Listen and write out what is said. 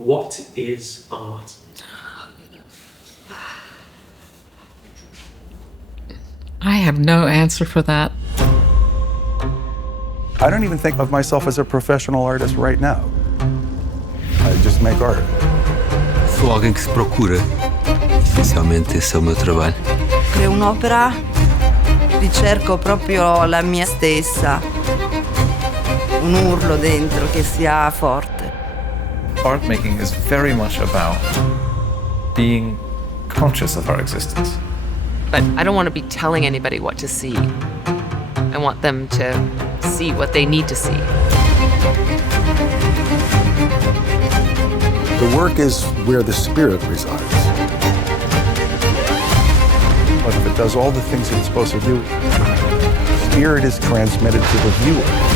What is art? I have no answer for that. I don't even think of myself as a professional artist right now. I just make art. Sou alguém que se procura. Essencialmente esse é o meu trabalho. Creo un'opera, ricerco proprio la mia stessa, un urlo dentro che sia forte. Art making is very much about being conscious of our existence. But I don't want to be telling anybody what to see. I want them to see what they need to see. The work is where the spirit resides. But if it does all the things it's supposed to do, spirit is transmitted to the viewer.